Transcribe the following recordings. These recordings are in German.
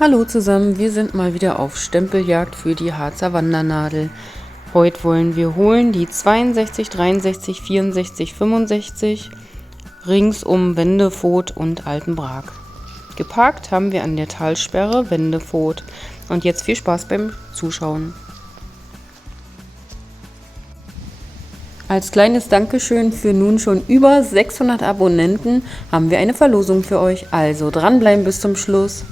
Hallo zusammen, wir sind mal wieder auf Stempeljagd für die Harzer Wandernadel. Heute wollen wir holen die 62, 63, 64, 65 rings um Wendevoth und Altenbrak. Geparkt haben wir an der Talsperre Wendevoth. Und jetzt viel Spaß beim Zuschauen. Als kleines Dankeschön für nun schon über 600 Abonnenten haben wir eine Verlosung für euch. Also dranbleiben bis zum Schluss.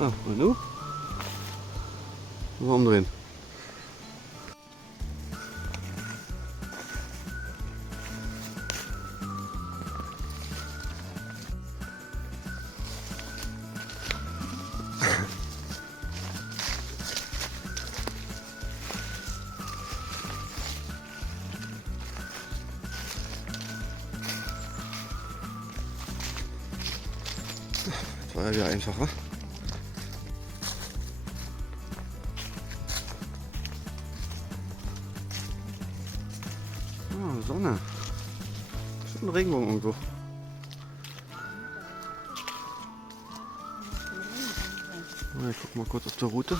Ah, und nu? Mal umdrehen. Das war ja wieder einfacher. Ah, Sonne. Schon ein Regenbogen irgendwo. Ich guck mal kurz auf der Route.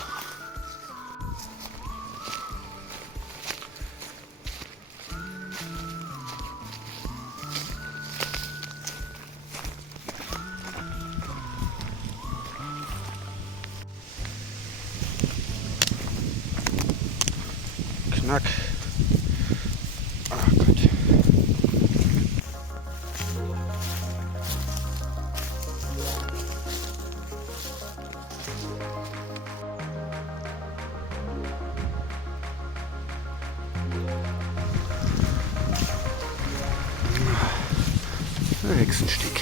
Knack. Ah Gott. Der Hexenstieg.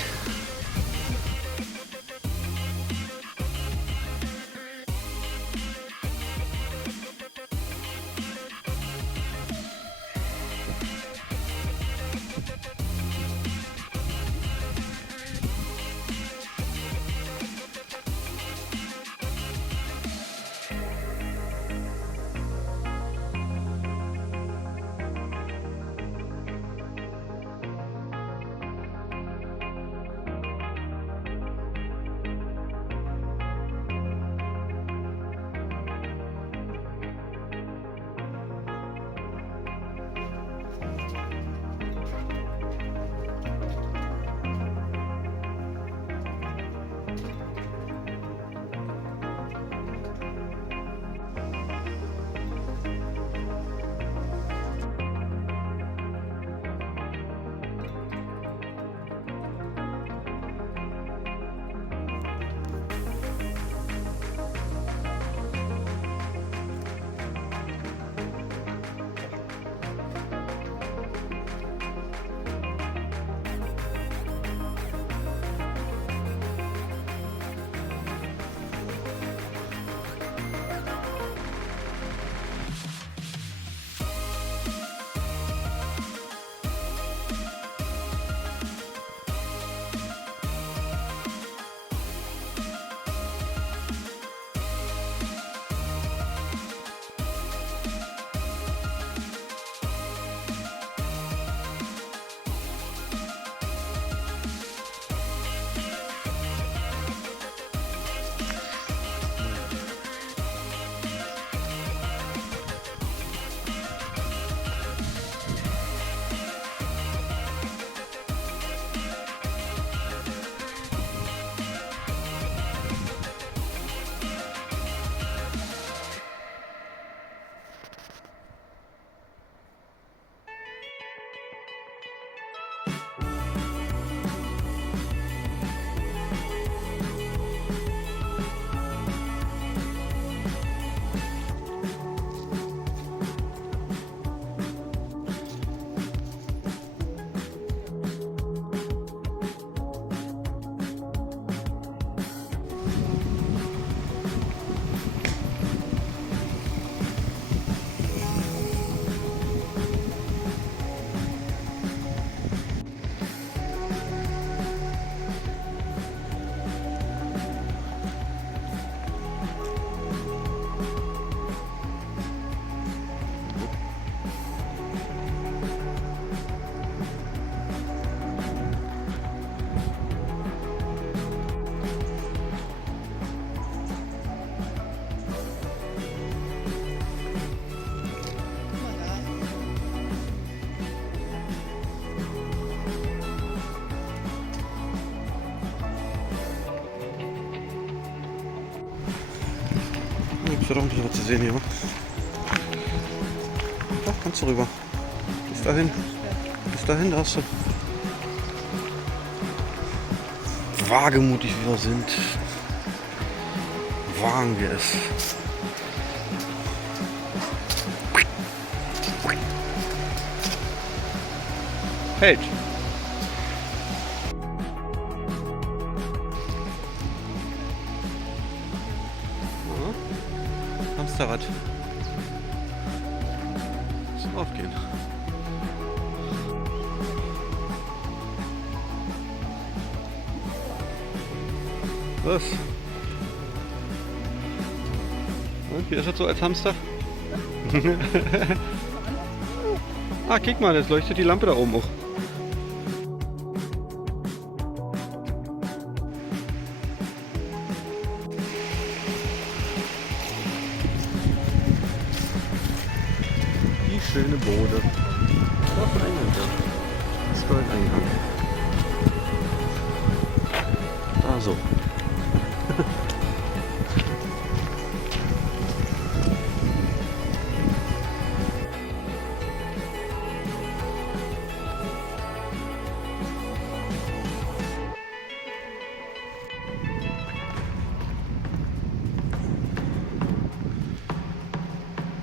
Ist ja doch ein bisschen was zu sehen hier, wa? Doch, kannst du rüber. Bis dahin. Bis dahin darfst du. Wagemutig wie wir sind, wagen wir es. Hält. Hamsterrad. Zum Aufgehen. Was? Und wie ist das so als Hamster? Ah, guck mal, jetzt leuchtet die Lampe da oben auch. Die schöne Bode. Auf den Eingang. Stolleneingang. Da so.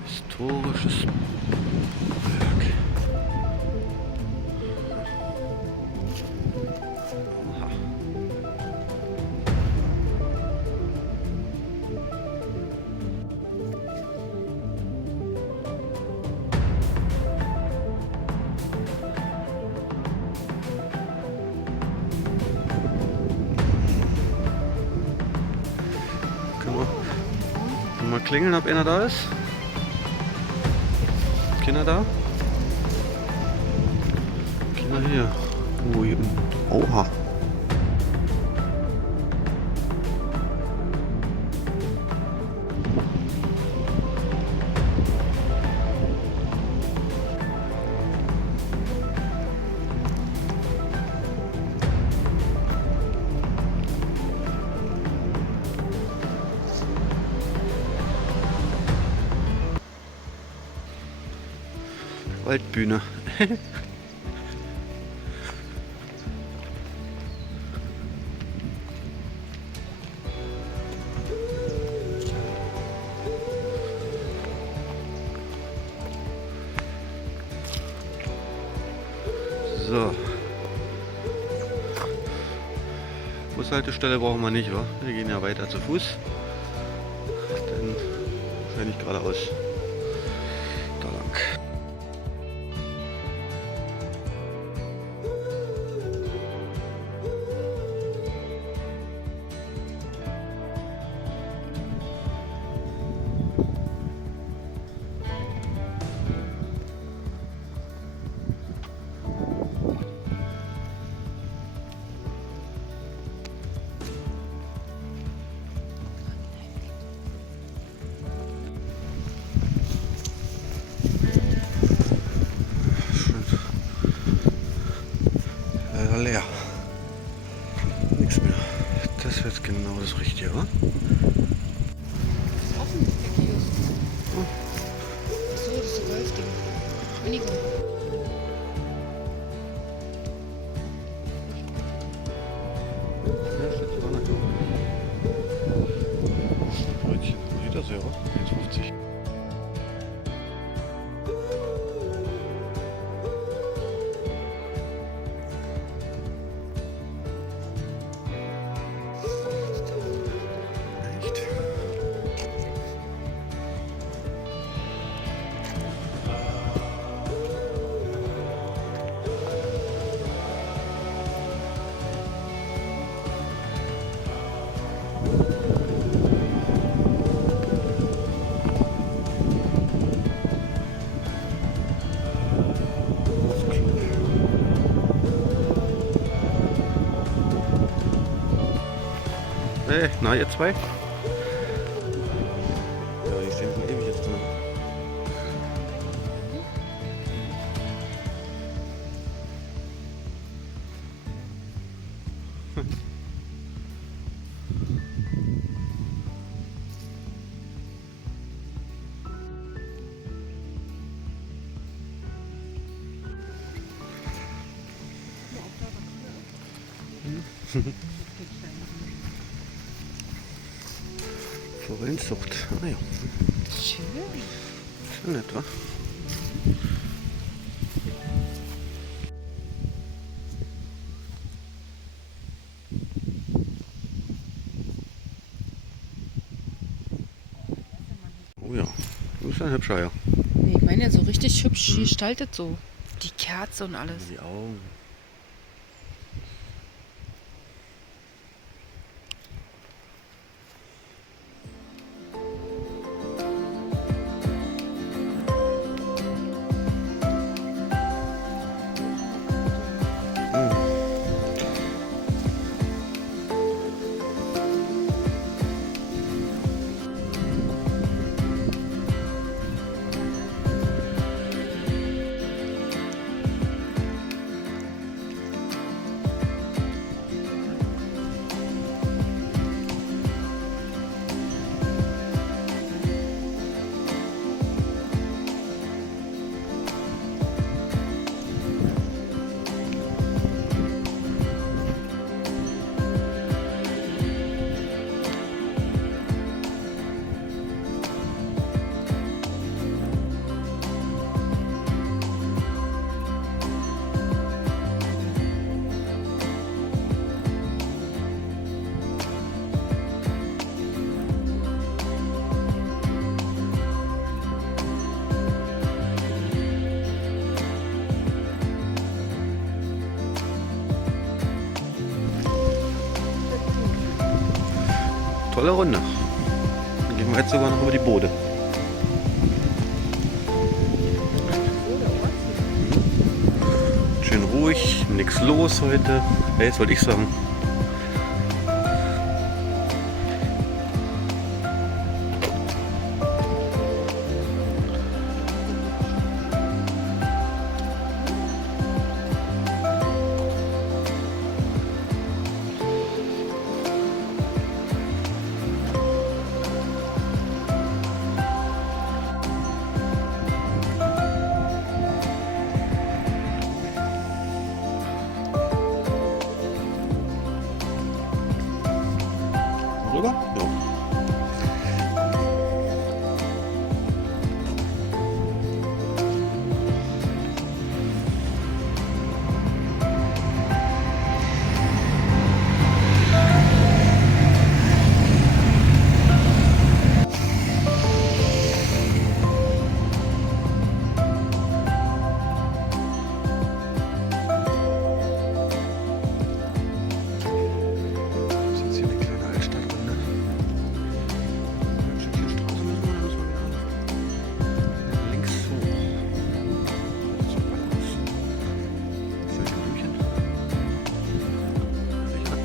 Historisches Werk. Aha. Können wir mal klingeln, ob einer da ist? Kinder da? Kinder hier. Oh, hier. Oha. Waldbühne. So. Bushaltestelle brauchen wir nicht, wa? Wir gehen ja weiter zu Fuß. Dann wahrscheinlich geradeaus. Da lang. Leer. Nichts mehr. Das ist jetzt genau das Richtige, oder? Ist offen, der Kiosk. Achso, das ist so Golfding. Weniger. Ja, steht sogar noch. Brötchen. Sieht das ja, oder? 1,50. Hey, na ihr zwei? Ja, die stehen schon ewig jetzt drin. Forellenzucht. Ah ja. Schön. Schön nett, wa? Oh ja, du bist ein hübscher, ja. Nee, ich meine ja so richtig hübsch gestaltet so. Die Kerze und alles. Die Augen. Tolle Runde. Dann gehen wir jetzt sogar noch über die Boote. Schön ruhig, nichts los heute. Ja, jetzt wollte ich sagen. Rüber? Ja. Das ist jetzt hier eine kleine Altstadtrunde. Ein Stückchen Straße müssen wir, dann müssen wir wieder links hoch. Das sieht bald aus. Schöne Blümchen. Sicher.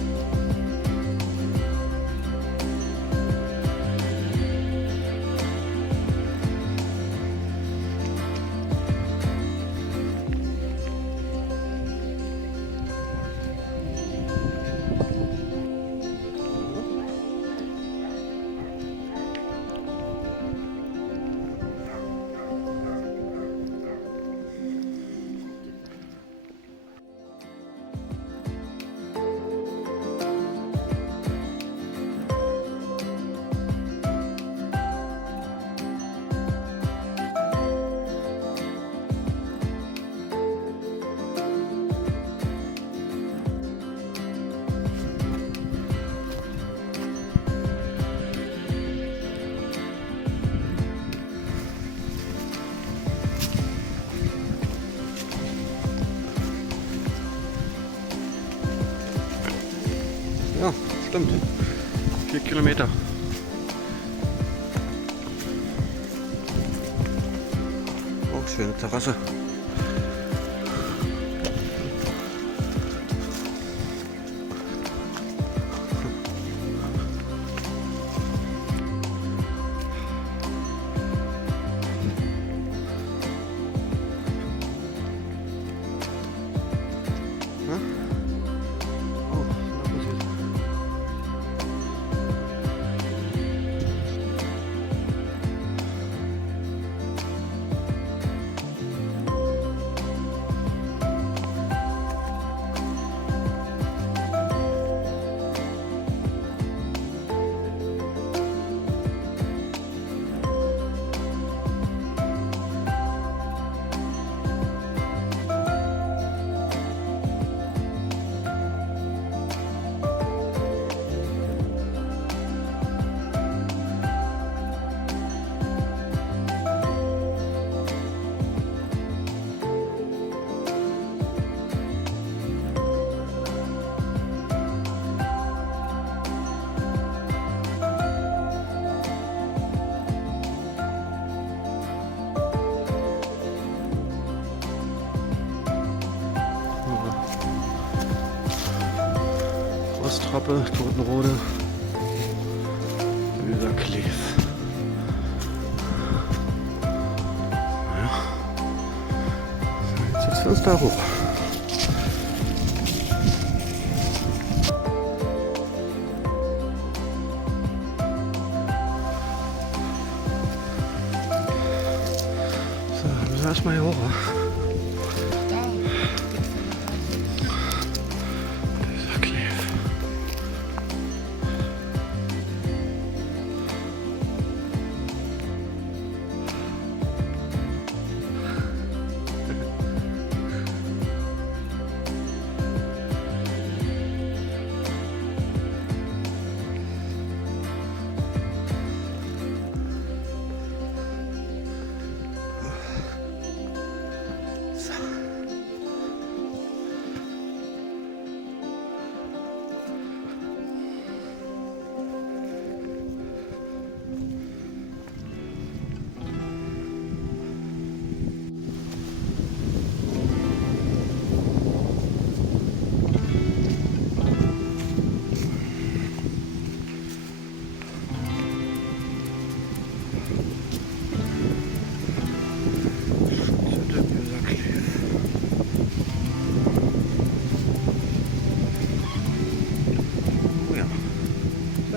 Ja, stimmt. 4 Kilometer. Oh, schöne Terrasse. Ja? Oh, da passiert. Ostrappe, Totenrode, Öserkleef. Ja. Jetzt setzen wir uns da hoch. So, müssen wir erstmal hier hoch. Wa?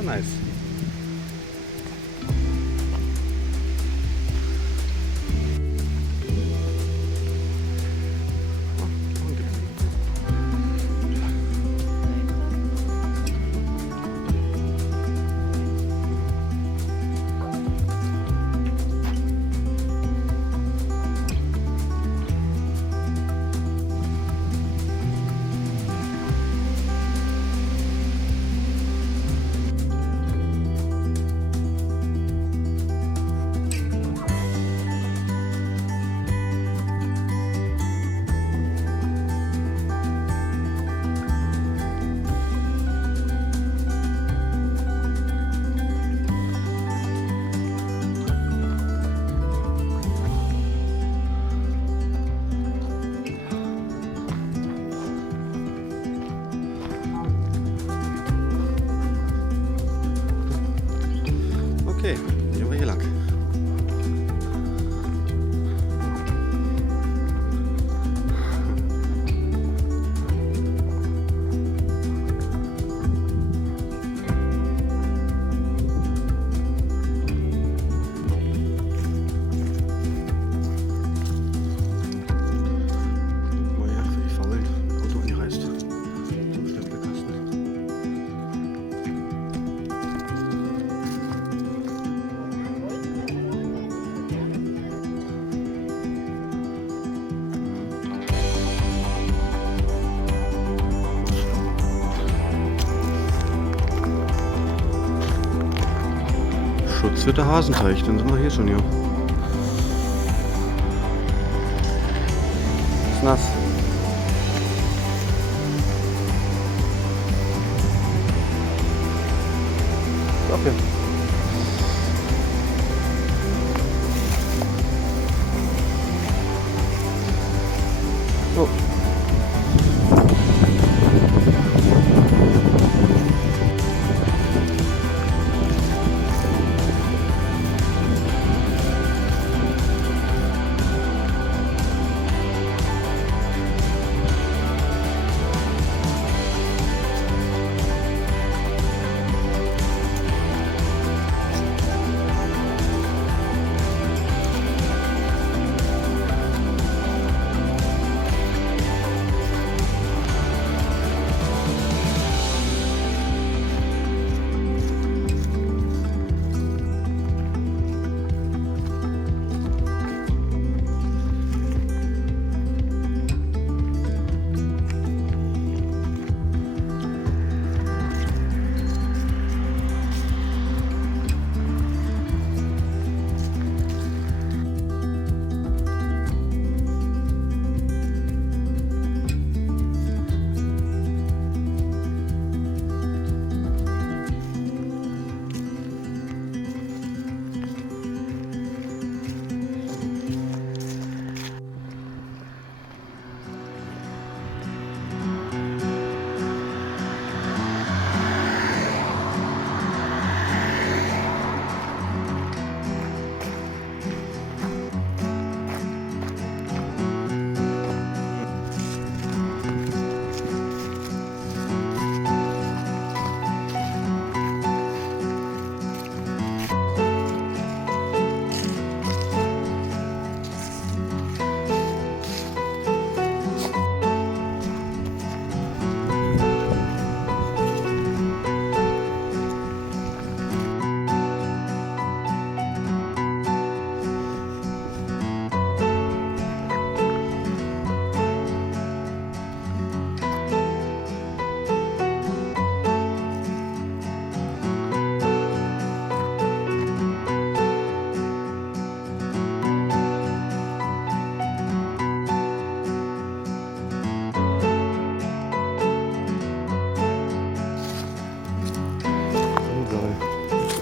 Nice. Okay, gehen wir hier lang. Mal her, wie verrückt. Auto angereist. Zum Stempelkasten. Schutzhütte Hasenteich, dann sind wir hier schon hier. Ist nass. Ist auch hier. So.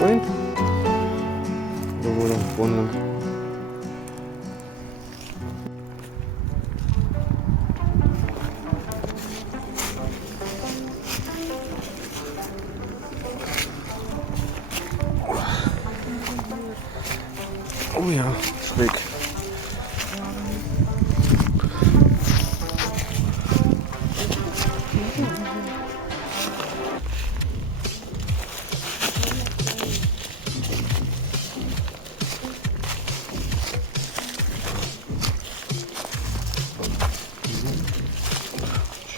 Freund? Oder wo da vorne? Oh ja, schräg.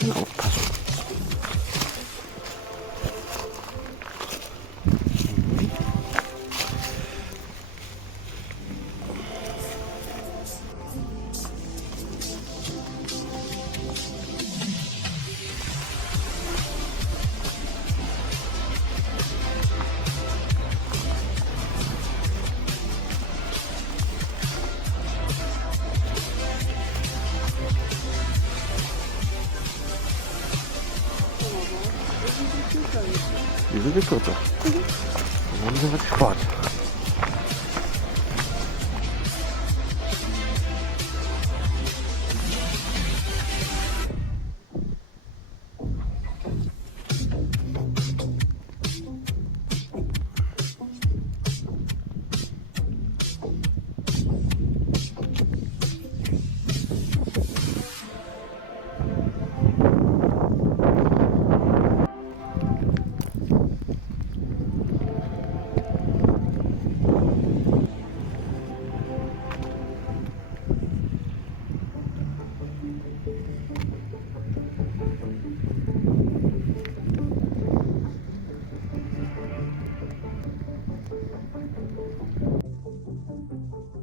Schön aufpassen. Die sind viel kürzer. Dann haben sie was gespart.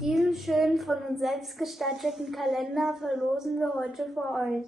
Diesen schönen von uns selbst gestalteten Kalender verlosen wir heute für euch.